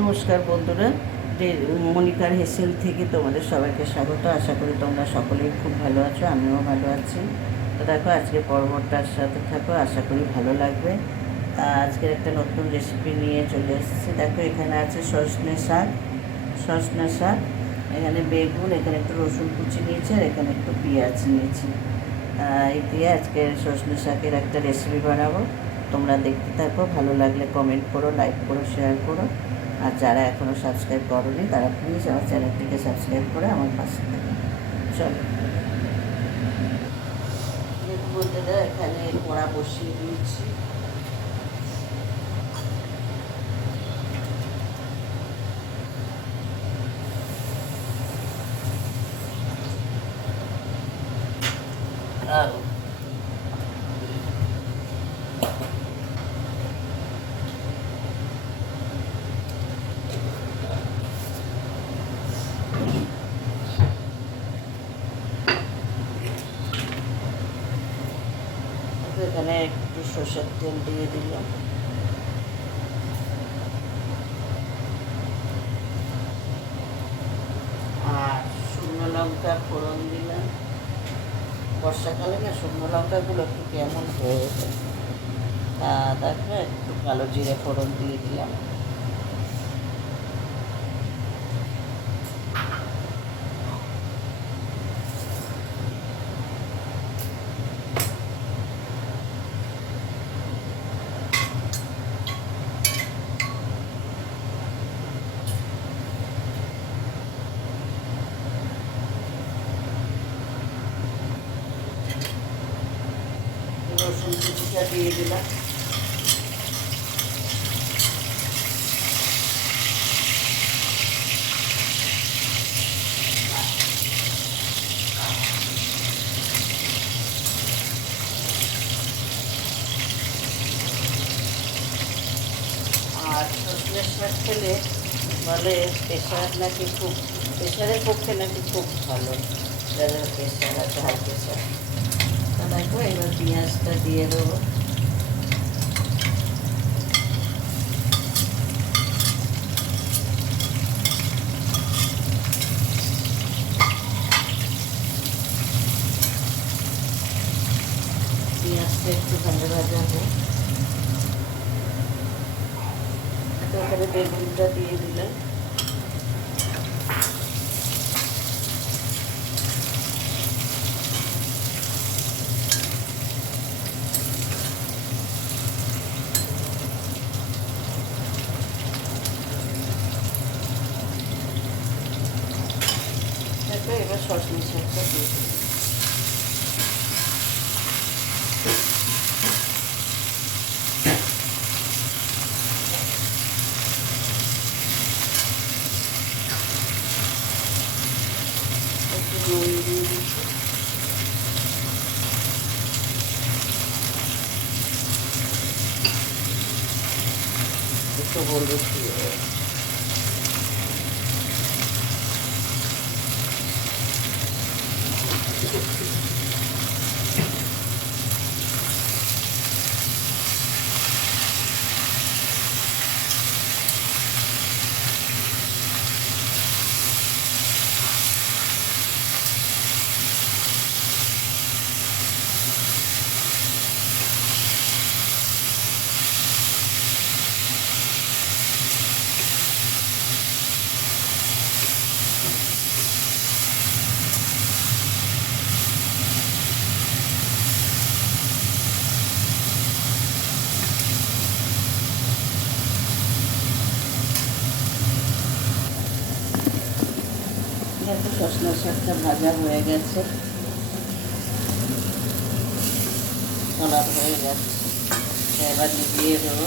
নমস্কার বন্ধুরা, মনিকার হেসেল থেকে তোমাদের সবাইকে স্বাগত। আশা করি তোমরা সকলেই খুব ভালো আছো, আমিও ভালো আছি। তো দেখো, আজকে পর্বটার সাথে থাকো, আশা করি ভালো লাগবে। আজকের একটা নতুন রেসিপি নিয়ে চলে এসেছি। দেখো, এখানে আছে সজনে শাক, এখানে বেগুন, এখানে একটু রসুন কুচি নিয়েছি, আর এখানে একটু পেঁয়াজ নিয়েছি। এই দিয়ে আজকে সজনে শাকের একটা রেসিপি বানাবো। তোমরা দেখতে থাকো, ভালো লাগলে কমেন্ট করো, লাইক করো, শেয়ার করো। আর যারা এখনও সাবস্ক্রাইব করোনি তারা প্লিজ আমার চ্যানেলটিকে সাবস্ক্রাইব করে আমার পাশে থাকো। চলো বন্ধুরা, এখানে কড়া বসিয়ে দিয়েছি। আর এখানে একটু সরষের তেল দিয়ে দিলাম, আর শুকনো লঙ্কা ফোড়ন দিলাম। বর্ষাকালে না শুকনো লঙ্কাগুলো একটু কেমন হয়ে যায়। তারপরে একটু কালো জিরে ফোড়ন দিয়ে দিলাম। রসুন কুচিটা দিয়ে দিলাম। আর সজনে শাক খেলে বলে প্রেশারের পক্ষে নাকি খুব ভালো, যাদের প্রেশার আছে, হাই প্রেশার। তা দেখো, এবার পেঁয়াজটা দিয়ে দেবো। পেঁয়াজটা একটু ভাজা হোক। এখানে বেগুনটা দিয়ে দিলাম। এবার সজনে শাকটা দিয়ে দিলাম। একটু নুন দিয়ে দিচ্ছি, একটু হলুদ দিয়ে দেবো। দেখো, সজনে শাকটা ভাজা হয়ে গেছে, কালার হয়ে গেছে। এবার দিয়ে দেবো।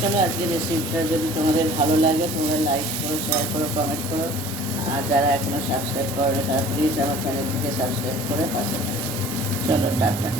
চলো, আজকে রেসিপিটা যদি তোমাদের ভালো লাগে তোমরা লাইক করো, শেয়ার করো, কমেন্ট করো। আর যারা এখনও সাবস্ক্রাইব করে তারা প্লিজ আমার চ্যানেলটিকে সাবস্ক্রাইব করে পাশে থাকো। চলো, টাটা।